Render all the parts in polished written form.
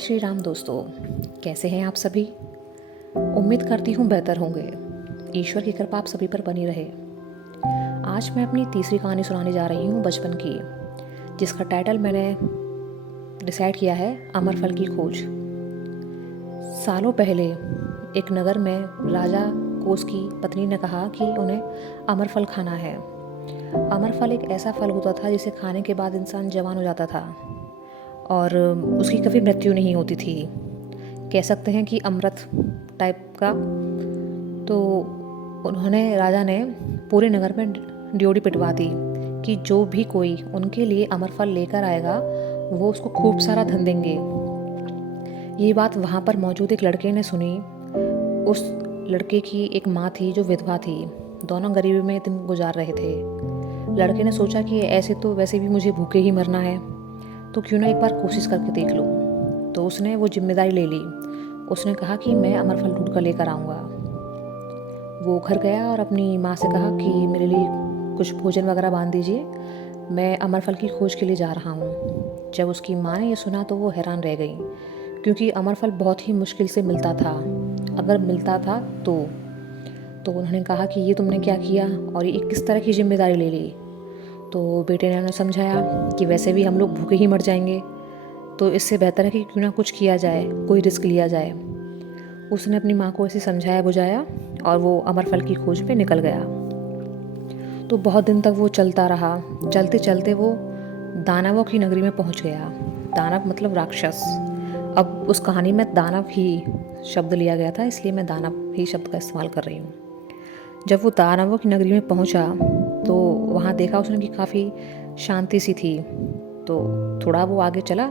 श्री राम दोस्तों, कैसे हैं आप सभी। उम्मीद करती हूँ बेहतर होंगे। ईश्वर की कृपा आप सभी पर बनी रहे। आज मैं अपनी तीसरी कहानी सुनाने जा रही हूँ बचपन की, जिसका टाइटल मैंने डिसाइड किया है अमर फल की खोज। सालों पहले एक नगर में राजा को उसकी पत्नी ने कहा कि उन्हें अमर फल खाना है। अमर फल एक ऐसा फल होता था जिसे खाने के बाद इंसान जवान हो जाता था और उसकी कभी मृत्यु नहीं होती थी। कह सकते हैं कि अमृत टाइप का। तो राजा ने पूरे नगर में ड्योढ़ी पिटवा दी कि जो भी कोई उनके लिए अमर फल लेकर आएगा वो उसको खूब सारा धन देंगे। ये बात वहाँ पर मौजूद एक लड़के ने सुनी। उस लड़के की एक माँ थी जो विधवा थी। दोनों गरीबी में दिन गुजार रहे थे। लड़के ने सोचा कि ऐसे तो वैसे भी मुझे भूखे ही मरना है, तो क्यों ना एक बार कोशिश करके देख लूँ। तो उसने वो जिम्मेदारी ले ली। उसने कहा कि मैं अमर फल ढूंढ कर लेकर आऊँगा। वो घर गया और अपनी माँ से कहा कि मेरे लिए कुछ भोजन वगैरह बांध दीजिए, मैं अमर फल की खोज के लिए जा रहा हूँ। जब उसकी माँ ने ये सुना तो वो हैरान रह गई, क्योंकि अमर फल बहुत ही मुश्किल से मिलता था, अगर मिलता था तो उन्होंने कहा कि ये तुमने क्या किया और ये किस तरह की जिम्मेदारी ले ली। तो बेटे ने उन्हें समझाया कि वैसे भी हम लोग भूखे ही मर जाएंगे, तो इससे बेहतर है कि क्यों ना कुछ किया जाए, कोई रिस्क लिया जाए। उसने अपनी माँ को ऐसे समझाया बुझाया और वो अमर फल की खोज पे निकल गया। तो बहुत दिन तक वो चलता रहा। चलते चलते वो दानवों की नगरी में पहुँच गया। दानव मतलब राक्षस। अब उस कहानी में दानव ही शब्द लिया गया था, इसलिए मैं दानव ही शब्द का इस्तेमाल कर रही हूँ। जब वो दानवों की नगरी में पहुँचा तो वहाँ देखा उसने कि काफ़ी शांति सी थी। तो थोड़ा वो आगे चला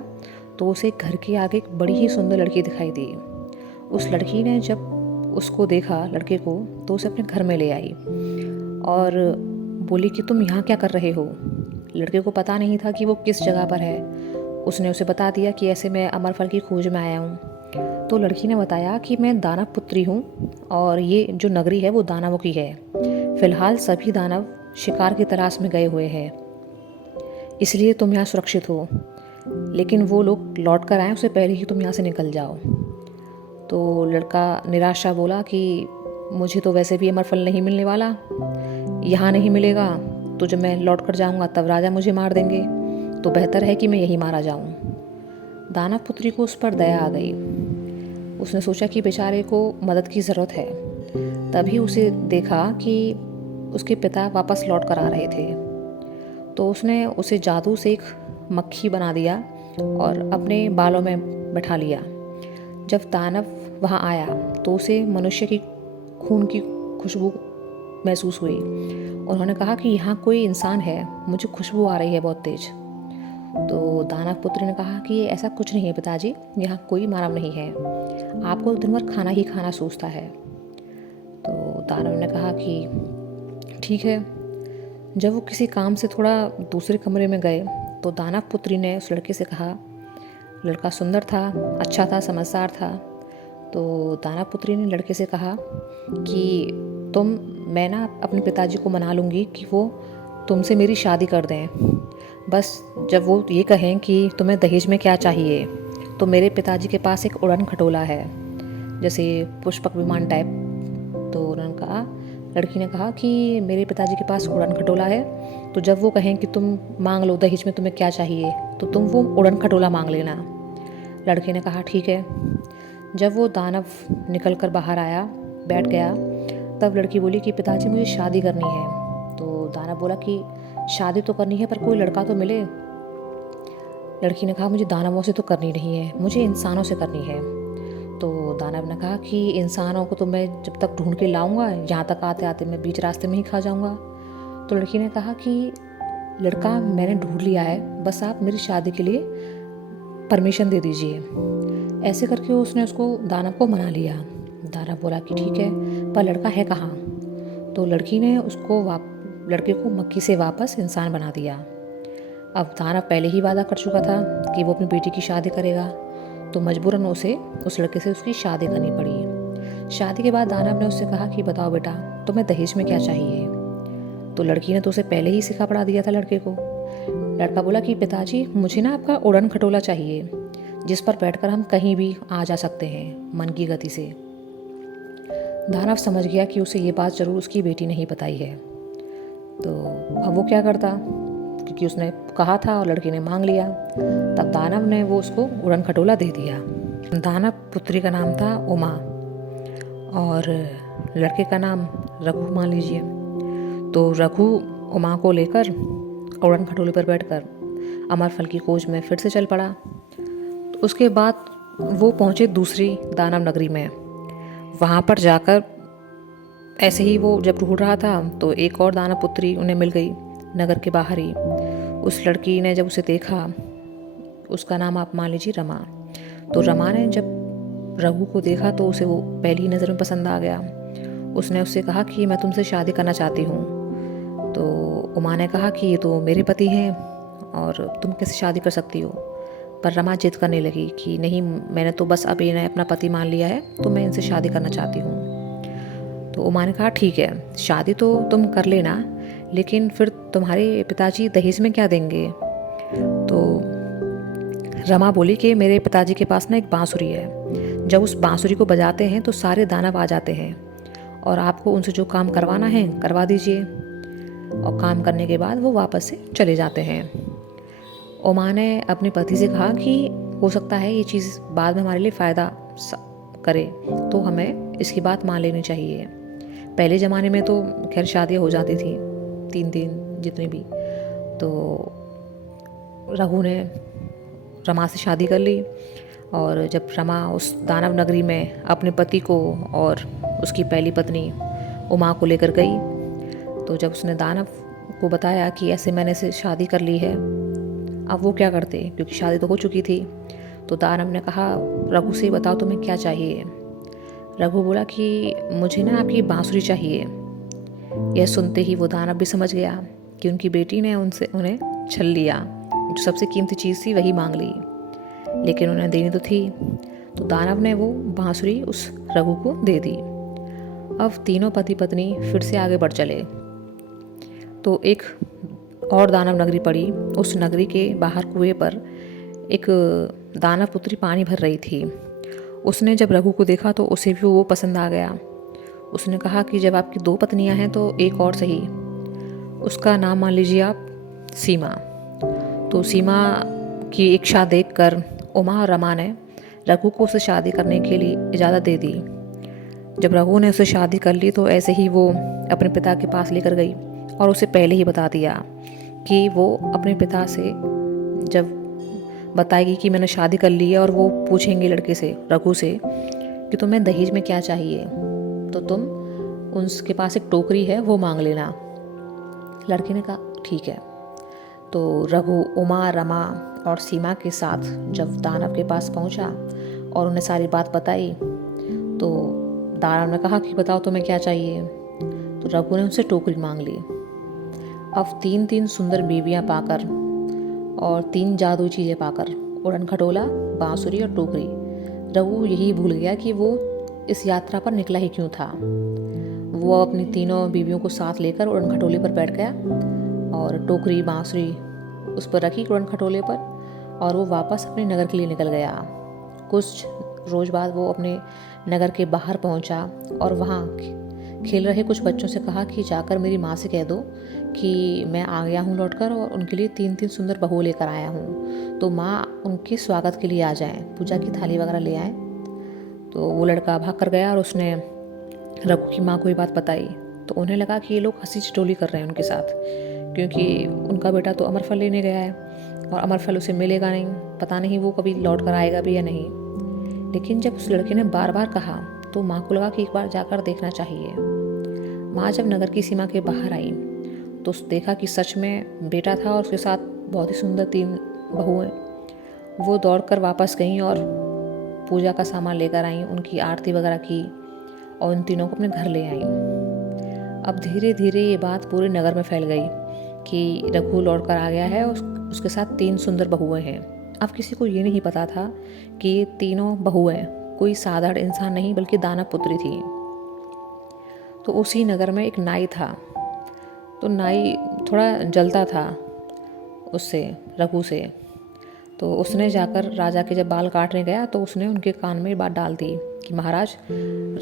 तो उसे घर के आगे एक बड़ी ही सुंदर लड़की दिखाई दी। उस लड़की ने जब उसको देखा, लड़के को, तो उसे अपने घर में ले आई और बोली कि तुम यहाँ क्या कर रहे हो। लड़के को पता नहीं था कि वो किस जगह पर है। उसने उसे बता दिया कि ऐसे मैं अमर फल की खोज में आया हूँ। तो लड़की ने बताया कि मैं दानव पुत्री हूँ और ये जो नगरी है वो दानवों की है। फिलहाल सभी दानव शिकार की तलाश में गए हुए हैं, इसलिए तुम यहाँ सुरक्षित हो, लेकिन वो लोग लौट कर आए उससे पहले ही तुम यहाँ से निकल जाओ। तो लड़का निराशा बोला कि मुझे तो वैसे भी अमर फल नहीं मिलने वाला, यहाँ नहीं मिलेगा तो जब मैं लौट कर जाऊँगा तब राजा मुझे मार देंगे, तो बेहतर है कि मैं यहीं मारा जाऊँ। दानव पुत्री को उस पर दया आ गई। उसने सोचा कि बेचारे को मदद की ज़रूरत है। तभी उसे देखा कि उसके पिता वापस लौट कर आ रहे थे। तो उसने उसे जादू से एक मक्खी बना दिया और अपने बालों में बैठा लिया। जब दानव वहाँ आया तो उसे मनुष्य की खून की खुशबू महसूस हुई। उन्होंने कहा कि यहाँ कोई इंसान है, मुझे खुशबू आ रही है बहुत तेज। तो दानव पुत्र ने कहा कि ऐसा कुछ नहीं है पिताजी, यहाँ कोई मानव नहीं है, आपको दिन भर खाना ही खाना सूझता है। तो दानव ने कहा कि ठीक है। जब वो किसी काम से थोड़ा दूसरे कमरे में गए तो दानव पुत्री ने उस लड़के से कहा, लड़का सुंदर था, अच्छा था, समझदार था। तो दानव पुत्री ने लड़के से कहा कि मैं ना अपने पिताजी को मना लूँगी कि वो तुमसे मेरी शादी कर दें। बस जब वो ये कहें कि तुम्हें दहेज में क्या चाहिए, तो मेरे पिताजी के पास एक उड़न खटोला है, जैसे पुष्पक विमान टाइप। तो लड़की ने कहा कि मेरे पिताजी के पास उड़न खटोला है, तो जब वो कहें कि तुम मांग लो दहेज में तुम्हें क्या चाहिए, तो तुम वो उड़न खटोला मांग लेना। लड़के ने कहा ठीक है। जब वो दानव निकल कर बाहर आया, बैठ गया, तब लड़की बोली कि पिताजी मुझे शादी करनी है। तो दानव बोला कि शादी तो करनी है पर कोई लड़का तो मिले। लड़की ने कहा मुझे दानवों से तो करनी नहीं है, मुझे इंसानों से करनी है। तो दानव ने कहा कि इंसानों को तो मैं जब तक ढूंढ के लाऊंगा, यहाँ तक आते आते मैं बीच रास्ते में ही खा जाऊंगा। तो लड़की ने कहा कि लड़का मैंने ढूंढ लिया है, बस आप मेरी शादी के लिए परमिशन दे दीजिए। ऐसे करके उसने उसको दानव को मना लिया। दानव बोला कि ठीक है, पर लड़का है कहाँ। तो लड़की ने लड़के को मक्खी से वापस इंसान बना दिया। अब दानव पहले ही वादा कर चुका था कि वो अपनी बेटी की शादी करेगा, तो मजबूरन उसे उस लड़के से उसकी शादी करनी पड़ी। शादी के बाद दानव ने उससे कहा कि बताओ बेटा, तुम्हें दहेज में क्या चाहिए। तो लड़की ने तो उसे पहले ही सिखा पढ़ा दिया था लड़के को। लड़का बोला कि पिताजी मुझे ना आपका उड़न खटोला चाहिए, जिस पर बैठकर हम कहीं भी आ जा सकते हैं मन की गति से। दानव समझ गया कि उसे ये बात ज़रूर उसकी बेटी ने ही बताई है। तो अब वो क्या करता, क्योंकि उसने कहा था और लड़की ने मांग लिया। तब दानव ने वो उसको उड़न खटोला दे दिया। दानव पुत्री का नाम था उमा और लड़के का नाम रघु मान लीजिए। तो रघु उमा को लेकर उड़न खटोले पर बैठकर अमर फल की खोज में फिर से चल पड़ा। तो उसके बाद वो पहुँचे दूसरी दानव नगरी में। वहाँ पर जाकर ऐसे ही वो जब ढूंढ रहा था तो एक और दानव पुत्री उन्हें मिल गई नगर के बाहर ही। उस लड़की ने जब उसे देखा, उसका नाम आप मान लीजिए रमा। तो रमा ने जब रघु को देखा तो उसे वो पहली नज़र में पसंद आ गया। उसने उससे कहा कि मैं तुमसे शादी करना चाहती हूँ। तो उमा ने कहा कि ये तो मेरे पति हैं और तुम कैसे शादी कर सकती हो। पर रमा जिद करने लगी कि नहीं, मैंने तो बस अब इन्हें अपना पति मान लिया है, तो मैं इनसे शादी करना चाहती हूँ। तो उमा ने कहा ठीक है, शादी तो तुम कर लेना, लेकिन फिर तुम्हारे पिताजी दहेज में क्या देंगे। तो रमा बोली कि मेरे पिताजी के पास ना एक बांसुरी है, जब उस बांसुरी को बजाते हैं तो सारे दानव आ जाते हैं और आपको उनसे जो काम करवाना है करवा दीजिए, और काम करने के बाद वो वापस से चले जाते हैं। उमा ने अपने पति से कहा कि हो सकता है ये चीज़ बाद में हमारे लिए फ़ायदा करे, तो हमें इसकी बात मान लेनी चाहिए। पहले ज़माने में तो खैर शादियाँ हो जाती थी 3 दिन जितने भी। तो रघु ने रमा से शादी कर ली और जब रमा उस दानव नगरी में अपने पति को और उसकी पहली पत्नी उमा को लेकर गई, तो जब उसने दानव को बताया कि ऐसे मैंने से शादी कर ली है, अब वो क्या करते क्योंकि शादी तो हो चुकी थी। तो दानव ने कहा रघु से बताओ तुम्हें क्या चाहिए। रघु बोला कि मुझे ना आपकी बांसुरी चाहिए। यह सुनते ही वो दानव भी समझ गया कि उनकी बेटी ने उन्हें छल लिया, जो सबसे कीमती चीज़ थी वही मांग ली, लेकिन उन्हें देनी तो थी। तो दानव ने वो बांसुरी उस रघु को दे दी। अब तीनों पति पत्नी फिर से आगे बढ़ चले। तो एक और दानव नगरी पड़ी। उस नगरी के बाहर कुएं पर एक दानव पुत्री पानी भर रही थी। उसने जब रघु को देखा तो उसे भी वो पसंद आ गया। उसने कहा कि जब आपकी 2 पत्नियां हैं तो एक और सही। उसका नाम मान लीजिए आप सीमा। तो सीमा की इच्छा देखकर उमा और रमा ने रघु को उससे शादी करने के लिए इजाज़त दे दी। जब रघु ने उससे शादी कर ली तो ऐसे ही वो अपने पिता के पास लेकर गई और उसे पहले ही बता दिया कि वो अपने पिता से जब बताएगी कि मैंने शादी कर ली है और वो पूछेंगे लड़के से, रघु से, कि तुम्हें दहेज में क्या चाहिए, तो तुम उनके पास एक टोकरी है वो मांग लेना। लड़के ने कहा ठीक है। तो रघु उमा, रमा और सीमा के साथ जब दानव के पास पहुंचा और उन्हें सारी बात बताई, तो दानव ने कहा कि बताओ तुम्हें क्या चाहिए। तो रघु ने उनसे टोकरी मांग ली। अब 3 सुंदर बीवियां पाकर और 3 जादुई चीज़ें पाकर, उड़न खटोला, बांसुरी और टोकरी, रघु यही भूल गया कि वो इस यात्रा पर निकला ही क्यों था। वो अपनी तीनों बीवियों को साथ लेकर उड़न खटोले पर बैठ गया और टोकरी बांसुरी उस पर रखी उड़न खटोले पर, और वो वापस अपने नगर के लिए निकल गया। कुछ रोज़ बाद वो अपने नगर के बाहर पहुंचा और वहाँ खेल रहे कुछ बच्चों से कहा कि जाकर मेरी माँ से कह दो कि मैं आ गया हूँ लौटकर और उनके लिए 3 सुंदर बहू लेकर आया हूँ, तो माँ उनके स्वागत के लिए आ जाएं, पूजा की थाली वगैरह ले आएं। तो वो लड़का भाग कर गया और उसने रघु की माँ को ये बात बताई। तो उन्हें लगा कि ये लोग हंसी ठिठोली कर रहे हैं उनके साथ, क्योंकि उनका बेटा तो अमरफल लेने गया है और अमरफल उसे मिलेगा नहीं, पता नहीं वो कभी लौट कर आएगा भी या नहीं। लेकिन जब उस लड़के ने बार बार कहा तो माँ को लगा कि एक बार जाकर देखना चाहिए। माँ जब नगर की सीमा के बाहर आई तो देखा कि सच में बेटा था और उसके साथ बहुत ही सुंदर 3 बहुएं। वो दौड़कर वापस गईं और पूजा का सामान लेकर आईं, उनकी आरती वगैरह की और उन तीनों को अपने घर ले आईं। अब धीरे धीरे ये बात पूरे नगर में फैल गई कि रघु लौट कर आ गया है और उसके साथ 3 सुंदर बहुएं हैं। अब किसी को ये नहीं पता था कि ये तीनों बहुएं कोई साधारण इंसान नहीं बल्कि दानव पुत्री थी। तो उसी नगर में एक नाई था। तो नाई थोड़ा जलता था उससे, रघु से। तो उसने जाकर राजा के जब बाल काटने गया तो उसने उनके कान में ये बात डाल दी कि महाराज,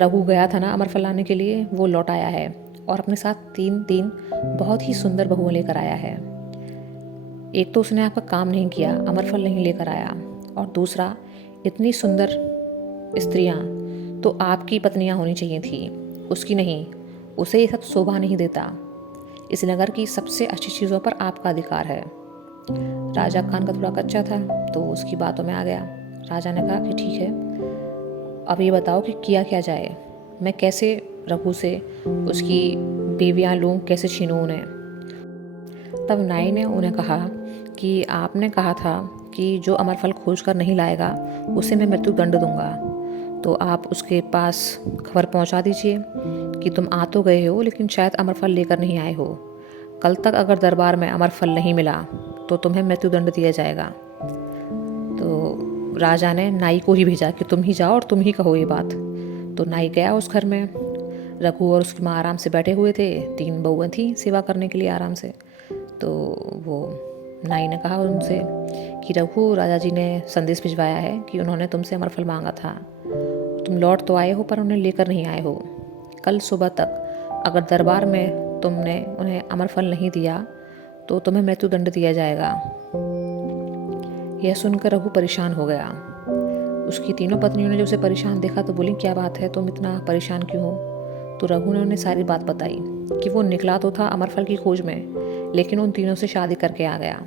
रघु गया था ना अमरफल लाने के लिए, वो लौट आया है और अपने साथ 3 बहुत ही सुंदर बहुएं लेकर आया है। एक तो उसने आपका काम नहीं किया, अमरफल नहीं लेकर आया, और दूसरा इतनी सुंदर स्त्रियां तो आपकी पत्नियां होनी चाहिए थी, उसकी नहीं। उसे ये सब शोभा नहीं देता। इस नगर की सबसे अच्छी चीज़ों पर आपका अधिकार है। राजा खान का थोड़ा कच्चा था तो उसकी बातों में आ गया। राजा ने कहा कि ठीक है, अब ये बताओ कि किया क्या जाए, मैं कैसे रघु से उसकी बीवियाँ लूँ, कैसे छीनूँ उन्हें। तब नाई ने उन्हें कहा कि आपने कहा था कि जो अमरफल खोज कर नहीं लाएगा उसे मैं मृत्यु दंड दूंगा, तो आप उसके पास खबर पहुंचा दीजिए कि तुम आ तो गए हो लेकिन शायद अमरफल लेकर नहीं आए हो। कल तक अगर दरबार में अमरफल नहीं मिला तो तुम्हें मृत्युदंड दिया जाएगा। तो राजा ने नाई को ही भेजा कि तुम ही जाओ और तुम ही कहो ये बात। तो नाई गया उस घर में। रघु और उसकी माँ आराम से बैठे हुए थे, 3 बहुएं थी सेवा करने के लिए आराम से। तो वो नाई ने कहा उनसे कि रघु, राजा जी ने संदेश भिजवाया है कि उन्होंने तुमसे अमरफल मांगा था, तुम लौट तो आए हो पर उन्हें लेकर नहीं आए हो। कल सुबह तक अगर दरबार में तुमने उन्हें अमरफल नहीं दिया तो तुम्हें मृत्युदंड दिया जाएगा। यह सुनकर रघु परेशान हो गया। उसकी तीनों पत्नियों ने जो उसे परेशान देखा तो बोली, क्या बात है, तुम इतना परेशान क्यों हो? तो रघु ने उन्हें सारी बात बताई कि वो निकला तो था अमरफल की खोज में, लेकिन उन तीनों से शादी करके आ गया।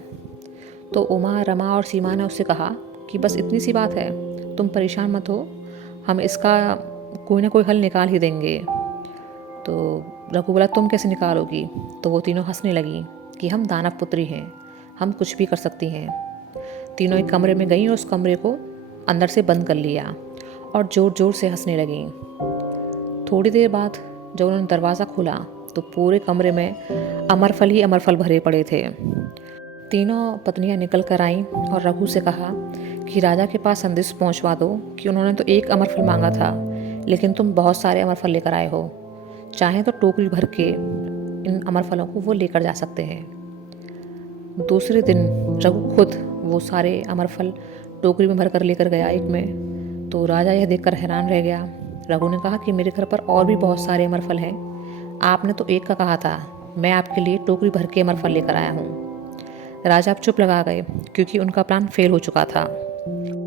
तो उमा, रमा और सीमा ने उससे कहा कि बस इतनी सी बात है, तुम परेशान मत हो, हम इसका कोई ना कोई हल निकाल ही देंगे। तो रघु बोला, तुम कैसे निकालोगी? तो वो तीनों हंसने लगी कि हम दानव पुत्री हैं, हम कुछ भी कर सकती हैं। तीनों एक कमरे में गईं और उस कमरे को अंदर से बंद कर लिया और ज़ोर ज़ोर से हंसने लगीं। थोड़ी देर बाद जब उन्होंने दरवाज़ा खोला तो पूरे कमरे में अमरफल ही अमरफल भरे पड़े थे। तीनों पत्नियां निकल कर आईं और रघु से कहा कि राजा के पास संदेश पहुंचवा दो कि उन्होंने तो एक अमरफल मांगा था, लेकिन तुम बहुत सारे अमरफल लेकर आए हो। चाहें तो टोकरी भर के इन अमरफलों को वो लेकर जा सकते हैं। दूसरे दिन रघु खुद वो सारे अमरफल टोकरी में भर कर लेकर गया एक में। तो राजा यह देखकर हैरान रह गया। रघु ने कहा कि मेरे घर पर और भी बहुत सारे अमरफल हैं, आपने तो एक का कहा था, मैं आपके लिए टोकरी भर के अमरफल लेकर आया हूँ। राजा अब चुप लगा गए क्योंकि उनका प्लान फेल हो चुका था।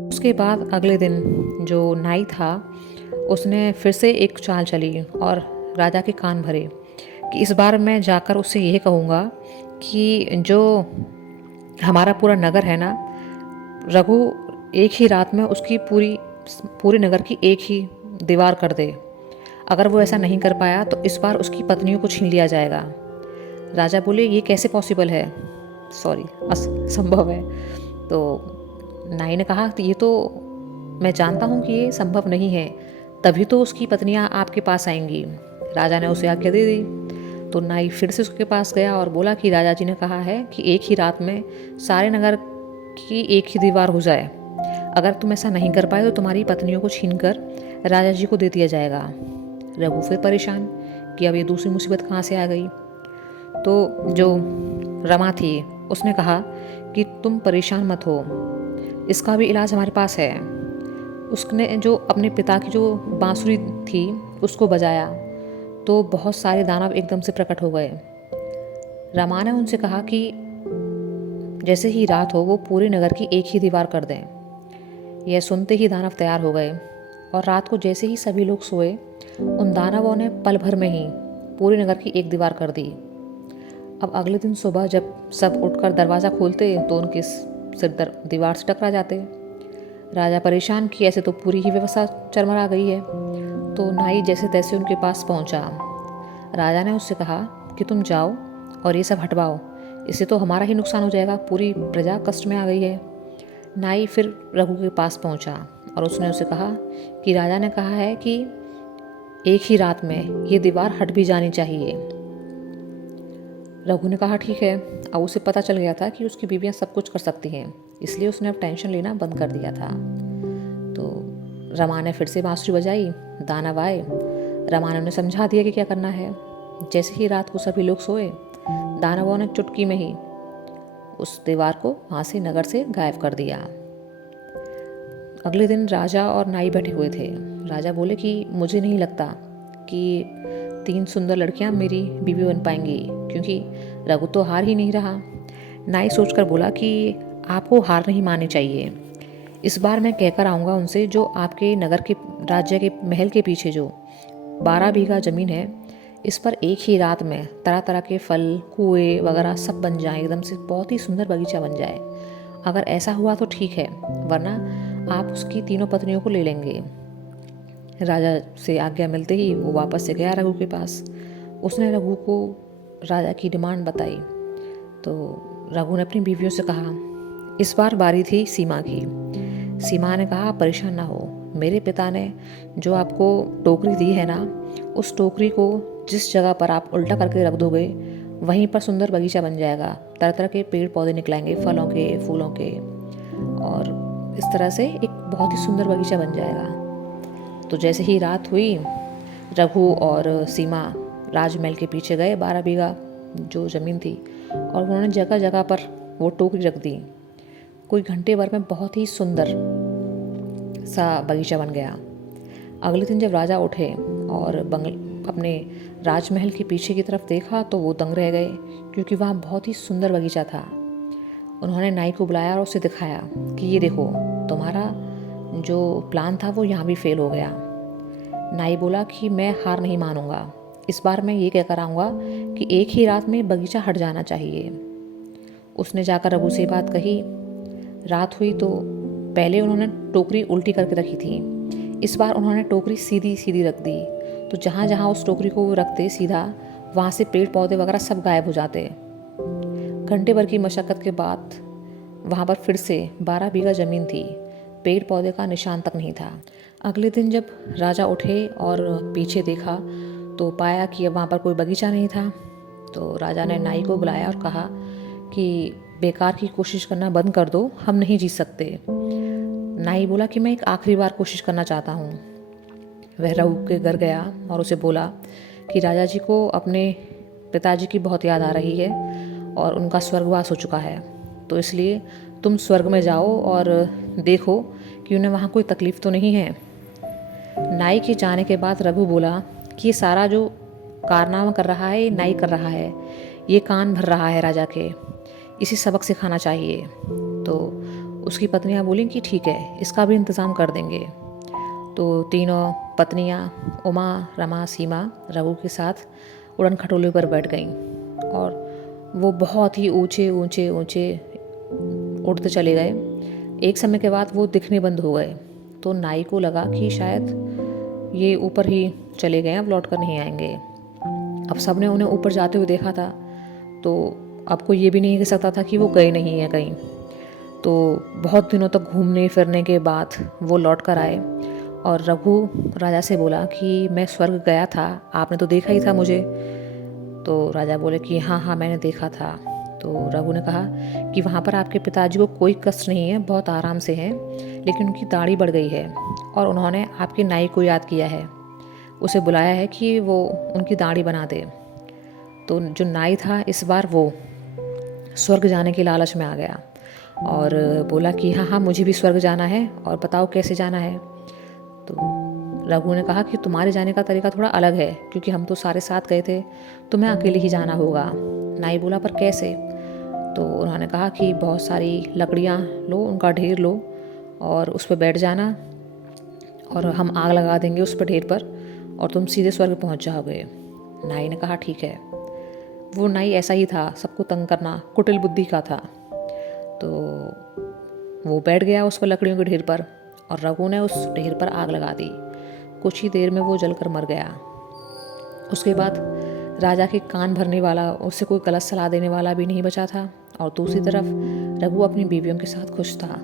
उसके बाद अगले दिन जो नाई था उसने फिर से एक चाल चली और राजा के कान भरे कि इस बार मैं जाकर उससे यह कहूँगा कि जो हमारा पूरा नगर है ना, रघु एक ही रात में उसकी पूरे नगर की एक ही दीवार कर दे। अगर वो ऐसा नहीं कर पाया तो इस बार उसकी पत्नियों को छीन लिया जाएगा। राजा बोले, ये कैसे पॉसिबल है? सॉरी, असंभव है। तो नाई ने कहा, ये तो मैं जानता हूँ कि ये संभव नहीं है, तभी तो उसकी पत्नियाँ आपके पास आएंगी। राजा ने उसे आज्ञा दे दी। तो नाई फिर से उसके पास गया और बोला कि राजा जी ने कहा है कि एक ही रात में सारे नगर की एक ही दीवार हो जाए। अगर तुम ऐसा नहीं कर पाए तो तुम्हारी पत्नियों को छीनकर राजा जी को दे दिया जाएगा। रघु फिर परेशान कि अब ये दूसरी मुसीबत कहाँ से आ गई। तो जो रमा थी उसने कहा कि तुम परेशान मत हो, इसका भी इलाज हमारे पास है। उसने जो अपने पिता की जो बांसुरी थी उसको बजाया तो बहुत सारे दानव एकदम से प्रकट हो गए। रमा ने उनसे कहा कि जैसे ही रात हो वो पूरे नगर की एक ही दीवार कर दें। यह सुनते ही दानव तैयार हो गए और रात को जैसे ही सभी लोग सोए, उन दानवों ने पल भर में ही पूरे नगर की एक दीवार कर दी। अब अगले दिन सुबह जब सब उठकर दरवाज़ा खोलते तो उनके सिर दीवार से टकरा जाते। राजा परेशान कि ऐसे तो पूरी ही व्यवस्था चरमरा गई है। तो नाई जैसे तैसे उनके पास पहुंचा। राजा ने उससे कहा कि तुम जाओ और ये सब हटवाओ, इससे तो हमारा ही नुकसान हो जाएगा, पूरी प्रजा कष्ट में आ गई है। नाई फिर रघु के पास पहुंचा और उसने उसे कहा कि राजा ने कहा है कि एक ही रात में ये दीवार हट भी जानी चाहिए। रघु ने कहा ठीक है। अब उसे पता चल गया था कि उसकी बीवियां सब कुछ कर सकती हैं, इसलिए उसने अब टेंशन लेना बंद कर दिया था। तो रमा ने फिर से बांसुरी बजाई, दानव आए। रमा ने उन्हें समझा दिया कि क्या करना है। जैसे ही रात को सभी लोग सोए, दानवों ने चुटकी में ही उस दीवार को वहाँ से नगर से गायब कर दिया। अगले दिन राजा और नाई बैठे हुए थे। राजा बोले कि मुझे नहीं लगता कि 3 सुंदर लड़कियां मेरी बीवी बन पाएंगी, क्योंकि रघु तो हार ही नहीं रहा। नाई सोचकर बोला कि आपको हार नहीं माननी चाहिए। इस बार मैं कहकर आऊँगा उनसे, जो आपके नगर के राज्य के महल के पीछे जो 12 बीघा ज़मीन है, इस पर एक ही रात में तरह तरह के फल, कुएँ वगैरह सब बन जाएं, एकदम से बहुत ही सुंदर बगीचा बन जाए। अगर ऐसा हुआ तो ठीक है, वरना आप उसकी तीनों पत्नियों को ले लेंगे। राजा से आज्ञा मिलते ही वो वापस से गया रघु के पास। उसने रघु को राजा की डिमांड बताई। तो रघु ने अपनी बीवियों से कहा, इस बार बारी थी सीमा की। सीमा ने कहा, परेशान ना हो, मेरे पिता ने जो आपको टोकरी दी है ना, उस टोकरी को जिस जगह पर आप उल्टा करके रख दोगे वहीं पर सुंदर बगीचा बन जाएगा। तरह तरह के पेड़ पौधे निकलेंगे, फलों के, फूलों के, और इस तरह से एक बहुत ही सुंदर बगीचा बन जाएगा। तो जैसे ही रात हुई, रघु और सीमा राजमहल के पीछे गए, 12 बीघा जो ज़मीन थी, और उन्होंने जगह जगह पर वो टोकरी रख दी। कोई घंटे भर में बहुत ही सुंदर सा बगीचा बन गया। अगले दिन जब राजा उठे और अपने राजमहल के पीछे की तरफ देखा तो वो दंग रह गए, क्योंकि वहाँ बहुत ही सुंदर बगीचा था। उन्होंने नाई को बुलाया और उसे दिखाया कि ये देखो, तुम्हारा जो प्लान था वो यहाँ भी फेल हो गया। नाई बोला कि मैं हार नहीं मानूंगा, इस बार मैं ये कहकर आऊँगा कि एक ही रात में बगीचा हट जाना चाहिए। उसने जाकर रघु से बात कही। रात हुई तो पहले उन्होंने टोकरी उल्टी करके रखी थी, इस बार उन्होंने टोकरी सीधी सीधी रख दी। तो जहाँ जहाँ उस टोकरी को वो रखते सीधा, वहाँ से पेड़ पौधे वगैरह सब गायब हो जाते। घंटे भर की मशक्क़त के बाद वहाँ पर फिर से 12 बीघा ज़मीन थी, पेड़ पौधे का निशान तक नहीं था। अगले दिन जब राजा उठे और पीछे देखा तो पाया कि अब वहाँ पर कोई बगीचा नहीं था। तो राजा ने नाई को बुलाया और कहा कि बेकार की कोशिश करना बंद कर दो, हम नहीं जीत सकते। नाई बोला कि मैं एक आखिरी बार कोशिश करना चाहता हूँ। वह रघु के घर गया और उसे बोला कि राजा जी को अपने पिताजी की बहुत याद आ रही है और उनका स्वर्गवास हो चुका है, तो इसलिए तुम स्वर्ग में जाओ और देखो कि उन्हें वहाँ कोई तकलीफ़ तो नहीं है। नाई के जाने के बाद रघु बोला कि ये सारा जो कारनामा कर रहा है ये नाई कर रहा है, ये कान भर रहा है राजा के, इसे सबक सिखाना चाहिए। तो उसकी पत्नियां बोली कि ठीक है, इसका भी इंतज़ाम कर देंगे। तो तीनों पत्नियां उमा, रमा, सीमा रघु के साथ उड़न खटोले पर बैठ गईं और वो बहुत ही ऊंचे ऊंचे ऊंचे उड़ते चले गए। एक समय के बाद वो दिखने बंद हो गए। तो नाई को लगा कि शायद ये ऊपर ही चले गए, अब लौट कर नहीं आएंगे। अब सबने उन्हें ऊपर जाते हुए देखा था, तो अब कोई ये भी नहीं कह सकता था कि वो गए नहीं हैं कहीं। तो बहुत दिनों तक घूमने फिरने के बाद वो लौट कर आए और रघु राजा से बोला कि मैं स्वर्ग गया था, आपने तो देखा ही था मुझे। तो राजा बोले कि हाँ हाँ मैंने देखा था। तो रघु ने कहा कि वहाँ पर आपके पिताजी को कोई कष्ट नहीं है, बहुत आराम से हैं, लेकिन उनकी दाढ़ी बढ़ गई है और उन्होंने आपके नाई को याद किया है, उसे बुलाया है कि वो उनकी दाढ़ी बना दे। तो जो नाई था इस बार वो स्वर्ग जाने के लालच में आ गया और बोला कि हाँ हाँ मुझे भी स्वर्ग जाना है, और बताओ कैसे जाना है। तो रघु ने कहा कि तुम्हारे जाने का तरीका थोड़ा अलग है, क्योंकि हम तो सारे साथ गए थे, तुम्हें अकेले ही जाना होगा। नाई बोला पर कैसे? तो उन्होंने कहा कि बहुत सारी लकड़ियाँ लो, उनका ढेर लो और उस पर बैठ जाना और हम आग लगा देंगे उस पर ढेर पर और तुम सीधे स्वर्ग पहुंच जाओगे। नाई ने कहा ठीक है। वो नाई ऐसा ही था, सबको तंग करना, कुटिल बुद्धि का था। तो वो बैठ गया उस पर लकड़ियों के ढेर पर और रघु ने उस ढेर पर आग लगा दी। कुछ ही देर में वो जलकर मर गया। उसके बाद राजा के कान भरने वाला, उससे कोई गलत सलाह देने वाला भी नहीं बचा था, और दूसरी तरफ रघु अपनी बीवियों के साथ खुश था।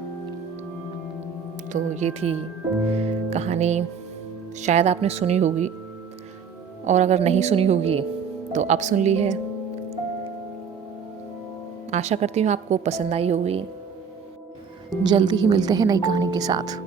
तो ये थी कहानी, शायद आपने सुनी होगी, और अगर नहीं सुनी होगी तो अब सुन ली है। आशा करती हूँ आपको पसंद आई होगी। जल्दी ही मिलते हैं नई कहानी के साथ।